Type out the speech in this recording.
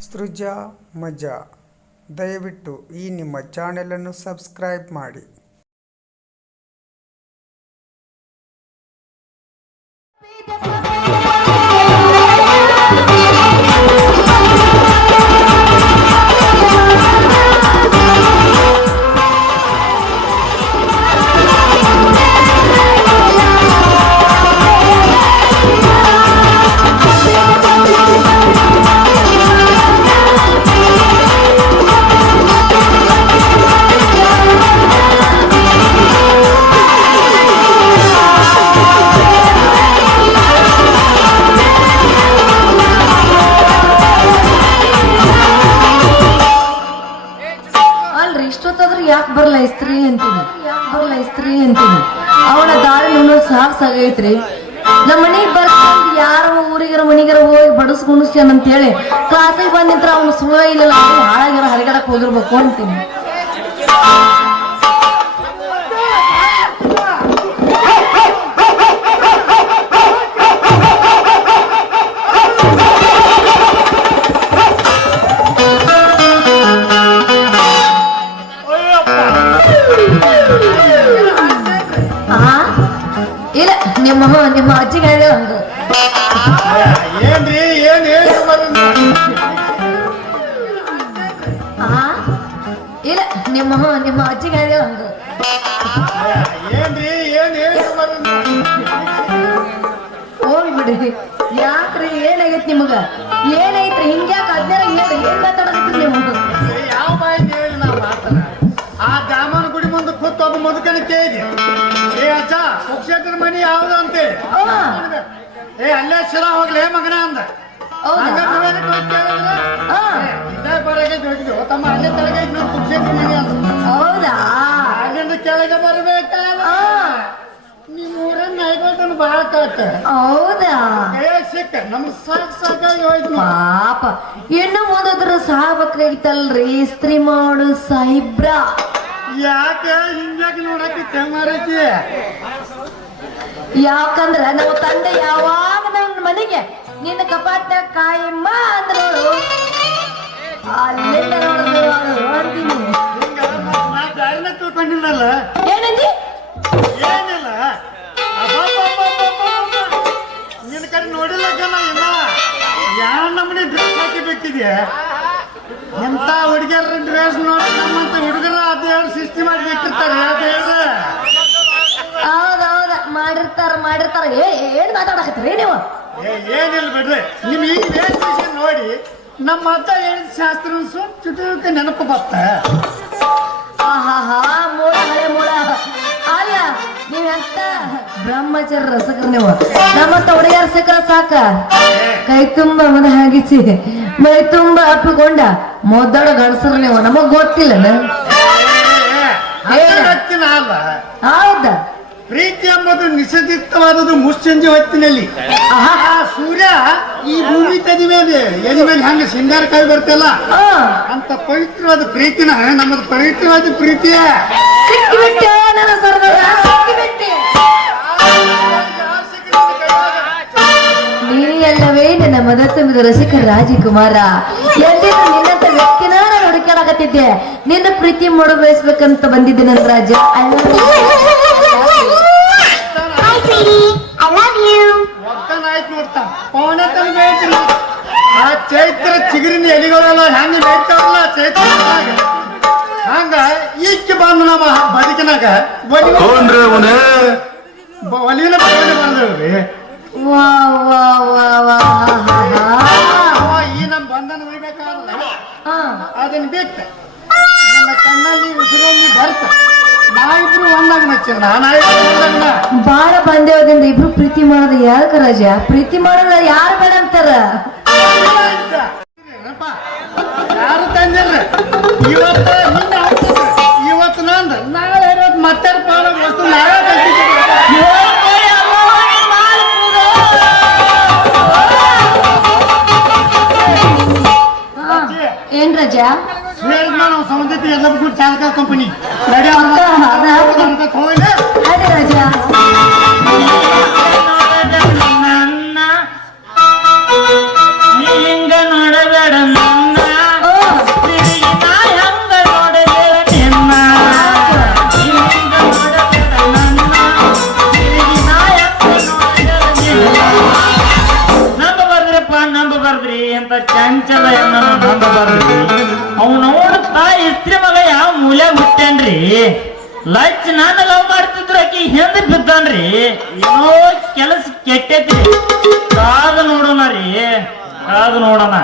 ಸೃಜಾ ಮಜಾ. ದಯವಿಟ್ಟು ಈ ನಿಮ್ಮ ಚಾನೆಲನ್ನು ಸಬ್ಸ್ಕ್ರೈಬ್ ಮಾಡಿ. ಇಸ್ತ್ರಿ ಅಂತೀನಿ ಅವ್ರನ್ನ ಇಸ್ತ್ರಿ ಅಂತೀನಿ. ಅವಳ ದಾಳಿ ನೋಡೋದು ಸಾಕು ಸಾಗೈತ್ರಿ ನಮ್ಮ ಮನೆಗೆ ಬರ್ಕೊಂಡು ಯಾರ ಊರಿಗರ ಮನಿಗರ ಹೋಗಿ ಬಡಸ್ ಅಂತ ಹೇಳಿ ಕ್ಲಾಸಿಗೆ ಬಂದಿದ್ರ ಅವ್ನು ಸುಳ್ಳ ಇಲ್ಲ ಹಾಳಾಗಿರೋ ಹರಿಗಡಕ್ ಹೋಗಿರ್ಬೇಕು ಅಂತೀನಿ. ನಿಮ್ಮ ನಿಮ್ಮ ಅಜ್ಜಿಗೆ ಹೇಳಿದೆ ಹಂಗ ಏನ್ರಿ ಏನ್ ಇಲ್ಲ ನಿಮ್ಮ ನಿಮ್ಮ ಅಜ್ಜಿಗೆ ಹೇಳಿದೆ ಹಂಗ ಏನ್ರಿ ಏನ್ ಹೋಗಿ ಬಿಡಿ. ಯಾಕ್ರಿ ಏನಾಗೈತಿ ನಿಮಗ? ಏನೈತ್ರಿ ಹಿಂಗ್ಯಾಕ ಅದ್ನೇರ ಹೇಳ್ರಿ ಏನ್ ಮಾತಾಡೋದಿತ್ತು ನಿಮ್ಗ? ಯಾವ ಬಾಯಿ ಹೇಳಿ ನಾ ಮಾತನ ಆ ದಾಮನ ಗುಡಿ ಮುಂದೆ ಕೂತ್ ಒಬ್ಬ ಮುದುಕನ ಕೇಳಿದೆ ಅಜ್ಜ ಪಕ್ಷೇತರ ಮನಿ ಯಾವ್ದು ಅಂತೇಳಿ ಆ, ಏ ಅಲ್ಲೇ ಶಿರ ಹೋಗ್ಲೇ ಮಗನ ಅಂದ. ಬರಗೆ ಹೋಗಿದ್ವಿ ತಮ್ಮ ಅಲ್ಲೇ ತಳಗೆ ಇದ್ ನೋಡಿ ಪಕ್ಷೇತರ ಮನಿ ಅಂತ ಹೌದಾ? ಅಲ್ಲಿಂದ ಕೆಳಗೆ ಬರ್ಬೇಕಾದ ಆ, ನಿಮ್ ಊರನ್ನ ನೈಗೋತನ ಬಾಳ ಕಾಟ ಹೌದಾ? ಏ ಸಿಕ್ಕ ನಮ್ಗ್ ಸಾಕ್ ಸಾಕಾಗಿ ಹೋಯ್ತು ನಾವು. ಪಾಪ. ಇನ್ನು ಮುಂದದ್ರ ಸಾಹಬೇಕಾಗಿತ್ತಲ್ರಿ ಇಸ್ತ್ರಿ ಮಾಡು ಸಾಹಿಬ್ರ. ಯಾಕೆ ಹಿಂಗ್ಯಾಕೆ ನೋಡಕ್ಕೆ ಮಾರೈತಿ ಯಾಕಂದ್ರ ನಮ್ಮ ತಂದೆ ಯಾವಾಗ ನನ್ನ ಮನೆಗೆ ನಿನ್ನ ಕಪಾಟ ಕಾಯಮ್ಮ ಅಂದ್ರು ಅಲ್ಲಿಂದ ನೋಡುದು ಅದು ಅಂತೀನಿ. ಹಿಂಗ ನಾ ದಾರಿನ ತಿಳ್ಕೊಂಡಿಲ್ಲಲ್ಲ ಏನಂದಿ? ಏನಿಲ್ಲ. ನಿನ್ನ ಕಡೆ ನೋಡಿಲ್ಲ ಜನ ಇನ್ನ. ಯಾವ ನಮ್ಮನೆ ಡ್ರೆಸ್ ಹಾಕಿ ಬೇಕಿದೆ ಎಂತ ಹುಡುಗಿಯರ ಡ್ರೆಸ್ ನೋಡಿ ಸೃಷ್ಟಿ ಮಾಡಿ ಅದೇ ಹೇಳ್ರೆ. ಹೌದೌದ ಮಾಡಿರ್ತಾರ ಮಾಡಿರ್ತಾರ. ಏ ಏನ್ ಮಾತಾಡಕತ್ತೀರಿ ನೀವು? ಏನಿಲ್ಲ ಬಿಡ್ರಿ. ನಿಮ್ ಈ ವೇಷಭೂಷೆ ನೋಡಿ ನಮ್ಮ ಅಜ್ಜ ಏನ್ ಶಾಸ್ತ್ರ ಸುಮ್ ಚುಟುಕ ನೆನಪು ಬರ್ತ ಆಹಾಹಾ ಮೂಳ ಹಳೆ ಮೂಳ ಅಲ್ಲ ನೀವ್ ಎಂತ? ಬ್ರಹ್ಮಚಾರ ರಸಕರ ನೀವು. ನಮ್ಮಂತ ಹುಡುಗಿಯರ ಸಿಕ್ಕರ ಸಾಕ. ಕೈ ತುಂಬ ಮನ ಹಾಗಿಸಿ ಮೈ ತುಂಬ ಅಪ್ಪಿಕೊಂಡ ಮೊದಲ ಗಣಸರು ನೀವು. ನಮಗ್ ಗೊತ್ತಿಲ್ಲ ಹೌದಾ? ಪ್ರೀತಿ ಎಂಬುದು ನಿಷೇಧಿತವಾದದ್ದು ಮುಸ್ಸಂಜೆ ಹೊತ್ತಿನಲ್ಲಿ. ಆಹಾ. ಸೂರ್ಯ ಈ ಭೂಮಿ ತದಿ ಮೇಲೆ ಎದಿ ಮೇಲೆ ಹಂಗ ಸಿಂಗಾರ ಕಾಯಿ ಬರ್ತಲ್ಲ? ಆ, ಅಂತ ಪವಿತ್ರವಾದ ಪ್ರೀತಿನ ನಮ್ಮದು ಪವಿತ್ರವಾದ ಪ್ರೀತಿಯ. ನೀನೇ ನೀನೆಲ್ಲವೇ ನನ್ನ ಮದ ತುಂಬಿದ ರಸಿಕ ರಾಜಕುಮಾರ. ಎಲ್ಲಿ ನಿನ್ನಂತ ವ್ಯಕ್ತಿನ ಹುಡುಕಾಡಕತ್ತಿದ್ದೆ ನಿನ್ನ ಪ್ರೀತಿ ಮಾಡು ಬಯಸ್ಬೇಕಂತ ಬಂದಿದ್ದೆ ನನ್ನ ರಾಜ ಚೈತ್ರ ಚಿಗುರಿನ ಎಲಿಗಳೆಲ್ಲ ಹೆಂಗ ಬೇಯ್ತಾವಲ್ಲ ಚೈತ್ರ ಹಂಗ ಈಕೆ ಬಂದು ನಮ್ಮ ಬದುಕಿನಾಗ ಒಲಿನ ಬಂದ್ರಿ ವಾ ವಾ ವಾ. ಬಾಳ ಬಂದೇವದಿಂದ ಇಬ್ರು ಪ್ರೀತಿ ಮಾಡೋದು ಯಾಕ ರಾಜ ಪ್ರೀತಿ ಮಾಡೋದ ಯಾರು ಬೇಡ ಅಂತಾರ ಯಾರು ತಂದಿಲ್ಲ ಇವತ್ತ ನಿನ್ನ ಇವತ್ತು ನಂದು ನಾಳೆ ಇರೋದು ಮತ್ತೆ ಪಾಲ ವಸ್ತು ನಾಳೆ ತಂದಿದ್ದೀವಿ. ಹಾ. ಏನ್ ರಜಾ ನಾವು ಸಂಬಂಧಿತ ಎಲ್ಲ ಚಾಲಕ ಕಂಪನಿ ರೆಡಿ ಅದ- ಹೋಗಿ ಅದೇ ರಾಜ ನನ್ನ ಎನ್ನನು ಅವನವನ ತಾಯಿ ಇಸ್ತ್ರಿ ಮಗ ಯಾವ ಮೂಲ್ಯಾಗ ಹುಟ್ಟೇನ್ರಿ ಲಚ್ ನಾನು ಲವ್ ಮಾಡ್ತಿದ್ರು ಆಕಿ ಹಿಂದ ಬಿದ್ದಾನ್ರಿ. ಏನೋ ಕೆಲಸ ಕೆಟ್ಟೈತಿ ಕಾದು ನೋಡೋಣ ರೀ. ಕಾದು ನೋಡೋಣ.